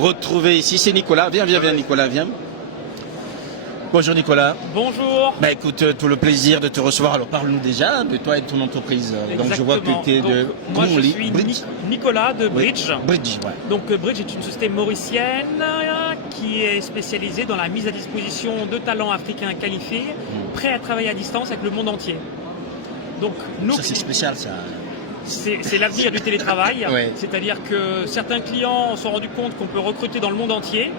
Retrouver ici, c'est Nicolas. Viens Nicolas, viens. Bonjour Nicolas. Bonjour. Bah écoute, tout le plaisir de te recevoir. Alors parle-nous déjà de toi et de ton entreprise. Exactement. Donc je vois que tu es de... Moi je suis Nicolas de Bridge. Oui. Bridge, ouais. Donc Bridge est une société mauricienne qui est spécialisée dans la mise à disposition de talents africains qualifiés, prêts à travailler à distance avec le monde entier. Donc, ça c'est spécial ça. C'est l'avenir du télétravail, ouais. C'est-à-dire que certains clients se sont rendus compte qu'on peut recruter dans le monde entier.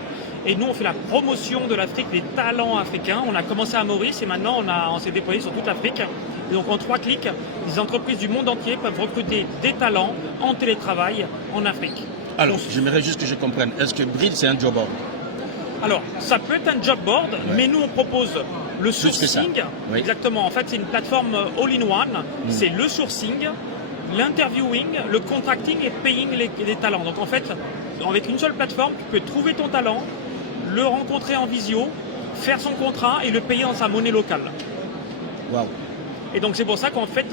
Et nous, on fait la promotion de l'Afrique, des talents africains. On a commencé à Maurice et maintenant on s'est déployé sur toute l'Afrique. Et donc en 3 clics, les entreprises du monde entier peuvent recruter des talents en télétravail en Afrique. Alors, j'aimerais juste que je comprenne. Est-ce que Bridge, c'est un job board? Alors, ça peut être un job board, mais nous, on propose le sourcing. Oui. Exactement. En fait, c'est une plateforme all-in-one. C'est le sourcing, l'interviewing, le contracting et paying les talents. Donc en fait, avec une seule plateforme, tu peux trouver ton talent, le rencontrer en visio, faire son contrat et le payer dans sa monnaie locale. Wow. Et donc c'est pour ça qu'en fait,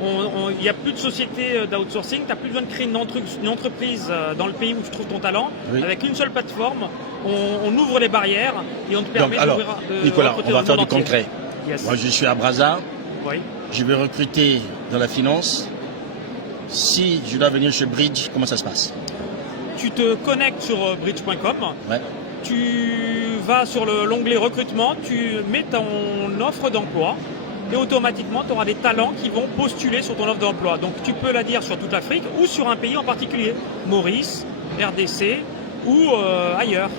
il n'y a plus de société d'outsourcing, tu n'as plus besoin de créer une entreprise dans le pays où tu trouves ton talent. Oui. Avec une seule plateforme, on ouvre les barrières et on te permet d'ouvrir. Nicolas, on va faire du concret. Yes. Moi je suis à Brazza, oui. Je vais recruter dans la finance. Si je dois venir chez Bridge, comment ça se passe? Tu te connectes sur bridge.com, ouais. Tu vas sur l'onglet recrutement, tu mets ton offre d'emploi et automatiquement tu auras des talents qui vont postuler sur ton offre d'emploi. Donc tu peux la dire sur toute l'Afrique ou sur un pays en particulier, Maurice, RDC ou ailleurs.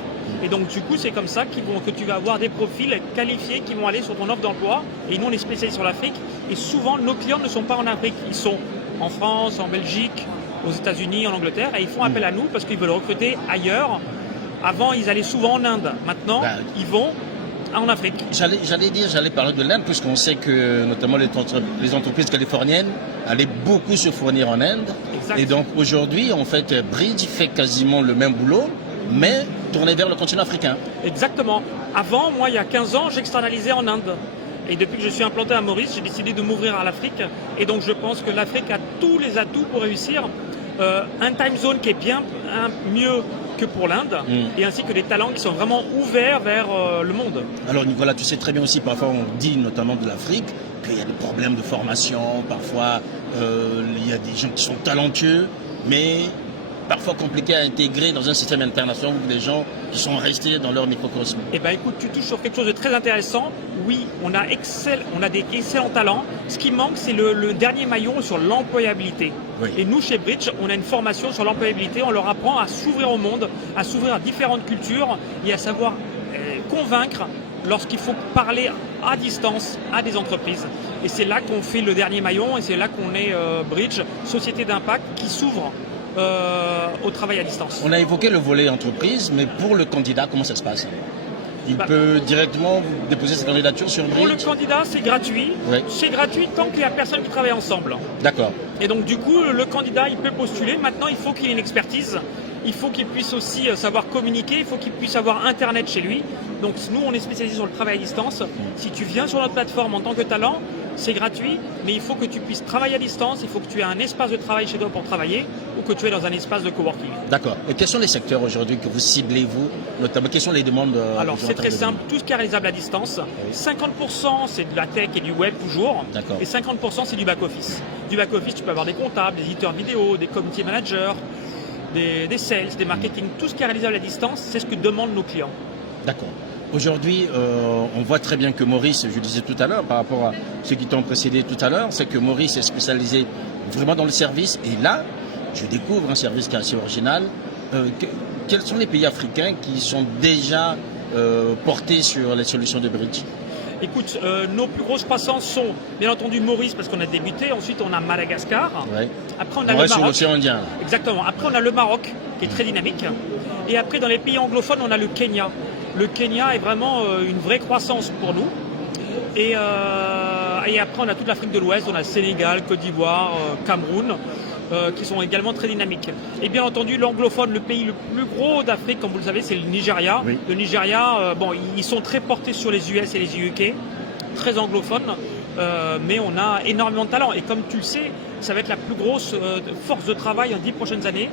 Et donc du coup c'est comme ça que tu vas avoir des profils qualifiés qui vont aller sur ton offre d'emploi. Et nous on est spécialisés sur l'Afrique et souvent nos clients ne sont pas en Afrique, ils sont en France, en Belgique, aux États-Unis, en Angleterre et ils font appel à nous parce qu'ils veulent recruter ailleurs. Avant, ils allaient souvent en Inde. Maintenant, ils vont en Afrique. J'allais parler de l'Inde, puisqu'on sait que notamment les entreprises californiennes allaient beaucoup se fournir en Inde. Exact. Et donc aujourd'hui, en fait, Bridge fait quasiment le même boulot, mais tourné vers le continent africain. Exactement. Avant, moi, il y a 15 ans, j'externalisais en Inde. Et depuis que je suis implanté à Maurice, j'ai décidé de m'ouvrir à l'Afrique. Et donc, je pense que l'Afrique a tous les atouts pour réussir. Un time zone qui est bien mieux que pour l'Inde, et ainsi que des talents qui sont vraiment ouverts vers le monde. Alors Nicolas, tu sais très bien aussi, parfois on dit notamment de l'Afrique, qu'il y a des problèmes de formation, parfois il y a des gens qui sont talentueux, mais parfois compliqués à intégrer dans un système international où des gens qui sont restés dans leur microcosme. Eh bien écoute, tu touches sur quelque chose de très intéressant. Oui, on a des excellents talents. Ce qui manque, c'est le dernier maillon sur l'employabilité. Oui. Et nous, chez Bridge, on a une formation sur l'employabilité. On leur apprend à s'ouvrir au monde, à s'ouvrir à différentes cultures et à savoir convaincre lorsqu'il faut parler à distance à des entreprises. Et c'est là qu'on fait le dernier maillon et c'est là qu'on est Bridge, société d'impact qui s'ouvre au travail à distance. On a évoqué le volet entreprise, mais pour le candidat, comment ça se passe? Il peut directement déposer sa candidature sur Bridge? Pour le candidat, c'est gratuit. Oui. C'est gratuit tant qu'il y a personne qui travaille ensemble. D'accord. Et donc du coup, le candidat, il peut postuler. Maintenant, il faut qu'il ait une expertise. Il faut qu'il puisse aussi savoir communiquer. Il faut qu'il puisse avoir Internet chez lui. Donc nous, on est spécialisé sur le travail à distance. Si tu viens sur notre plateforme en tant que talent, c'est gratuit, mais il faut que tu puisses travailler à distance, il faut que tu aies un espace de travail chez toi pour travailler ou que tu aies dans un espace de coworking. D'accord. Et quels sont les secteurs aujourd'hui que vous ciblez, vous, notamment? Quelles sont les demandes? Alors, c'est très simple, tout ce qui est réalisable à distance. Oui. 50% c'est de la tech et du web toujours. D'accord. Et 50% c'est du back-office. Du back-office, tu peux avoir des comptables, des éditeurs vidéo, des community managers, des sales, des marketing. Tout ce qui est réalisable à distance, c'est ce que demandent nos clients. D'accord. Aujourd'hui, on voit très bien que Maurice, je disais tout à l'heure, par rapport à ceux qui t'ont précédé tout à l'heure, c'est que Maurice est spécialisé vraiment dans le service. Et là, je découvre un service qui est assez original. Quels sont les pays africains qui sont déjà portés sur les solutions de Bridge? Écoute, nos plus grosses croissances sont, bien entendu, Maurice, parce qu'on a débuté. Ensuite, on a Madagascar. Ouais. Après, on a le Maroc. Sur l'océan Indien. Exactement. Après, on a le Maroc, qui est très dynamique. Et après, dans les pays anglophones, on a le Kenya. Le Kenya est vraiment une vraie croissance pour nous. Et après, on a toute l'Afrique de l'Ouest, on a Sénégal, Côte d'Ivoire, Cameroun, qui sont également très dynamiques. Et bien entendu, l'anglophone, le pays le plus gros d'Afrique, comme vous le savez, c'est le Nigeria. Oui. Le Nigeria, ils sont très portés sur les US et les UK, très anglophones. mais on a énormément de talent. Et comme tu le sais, ça va être la plus grosse force de travail en 10 prochaines années.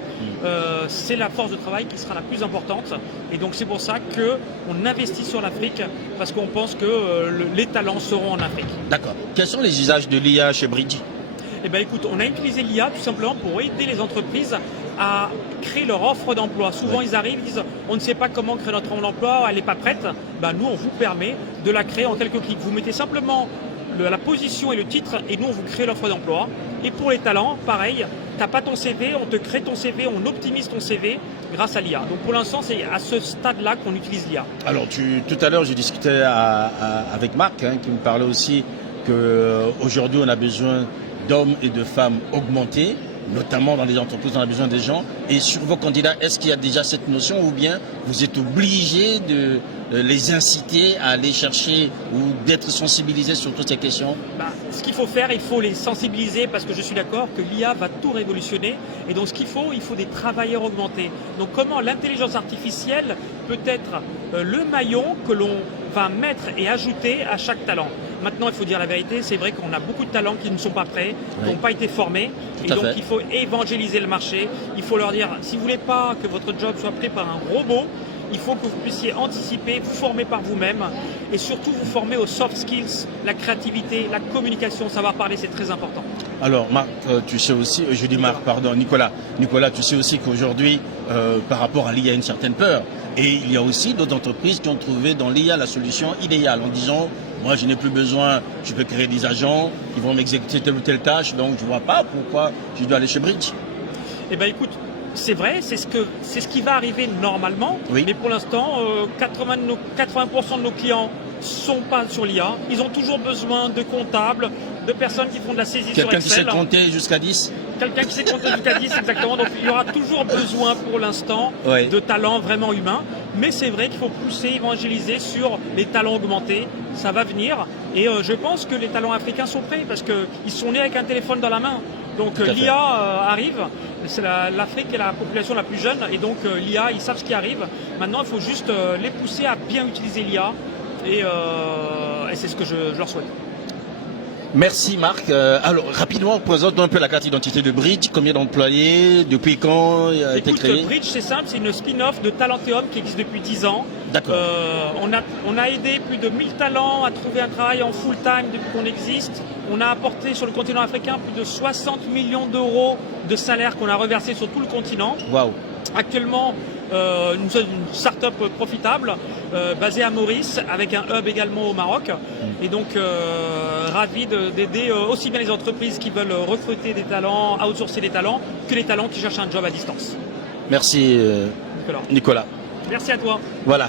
C'est la force de travail qui sera la plus importante. Et donc c'est pour ça qu'on investit sur l'Afrique, parce qu'on pense que les talents seront en Afrique. D'accord. Quels sont les usages de l'IA chez Bridge? Eh bien écoute, on a utilisé l'IA tout simplement pour aider les entreprises à créer leur offre d'emploi. Souvent ils arrivent, ils disent on ne sait pas comment créer notre offre d'emploi, elle n'est pas prête. Ben, nous on vous permet de la créer en quelques clics. Vous mettez simplement la position et le titre et nous on vous crée l'offre d'emploi. Et pour les talents, pareil, tu n'as pas ton CV, on te crée ton CV, on optimise ton CV grâce à l'IA. Donc pour l'instant c'est à ce stade-là qu'on utilise l'IA. Alors tout à l'heure j'ai discuté avec Marc qui me parlait aussi qu'aujourd'hui on a besoin d'hommes et de femmes augmentés, notamment dans les entreprises, on a besoin des gens. Et sur vos candidats, est-ce qu'il y a déjà cette notion ou bien vous êtes obligé de les inciter à aller chercher ou d'être sensibilisés sur toutes ces questions? Ce qu'il faut faire, il faut les sensibiliser parce que je suis d'accord que l'IA va tout révolutionner. Et donc ce qu'il faut des travailleurs augmentés. Donc comment l'intelligence artificielle peut être le maillon que l'on va mettre et ajouter à chaque talent. Maintenant, il faut dire la vérité, c'est vrai qu'on a beaucoup de talents qui ne sont pas prêts, qui n'ont pas été formés. Et donc, il faut évangéliser le marché. Il faut leur dire, si vous ne voulez pas que votre job soit pris par un robot, il faut que vous puissiez anticiper, vous former par vous-même et surtout vous former aux soft skills, la créativité, la communication, savoir parler, c'est très important. Alors Marc, tu sais aussi, je dis Marc, pardon, Nicolas, tu sais aussi qu'aujourd'hui, par rapport à l'IA, il y a une certaine peur. Et il y a aussi d'autres entreprises qui ont trouvé dans l'IA la solution idéale en disant, moi je n'ai plus besoin, je peux créer des agents, ils vont m'exécuter telle ou telle tâche, donc je ne vois pas pourquoi je dois aller chez Bridge. Eh bien écoute, c'est vrai, c'est ce qui va arriver normalement, mais pour l'instant, 80% de nos clients sont pas sur l'IA. Ils ont toujours besoin de comptables, de personnes qui font de la saisie sur Excel. Quelqu'un qui sait compter jusqu'à 10? Quelqu'un qui sait compter jusqu'à 10, exactement. Donc il y aura toujours besoin pour l'instant de talents vraiment humains. Mais c'est vrai qu'il faut pousser, évangéliser sur les talents augmentés. Ça va venir. Et je pense que les talents africains sont prêts parce qu'ils sont nés avec un téléphone dans la main. Donc l'IA arrive. L'Afrique est la population la plus jeune. Et donc l'IA, ils savent ce qui arrive. Maintenant, il faut juste les pousser à bien utiliser l'IA. Et c'est ce que je leur souhaite. Merci Marc. Alors rapidement, présente-nous un peu la carte d'identité de Bridge. Combien d'employés? Depuis quand il a été créé? Bridge, c'est simple, c'est une spin-off de Talenteum qui existe depuis 10 ans. D'accord. On a aidé plus de 1000 talents à trouver un travail en full-time depuis qu'on existe. On a apporté sur le continent africain plus de 60 millions d'euros de salaires qu'on a reversés sur tout le continent. Waouh. Actuellement, nous sommes une start-up profitable basée à Maurice avec un hub également au Maroc. Et donc, ravi d'aider aussi bien les entreprises qui veulent recruter des talents, outsourcer des talents, que les talents qui cherchent un job à distance. Merci Nicolas. Merci à toi. Voilà.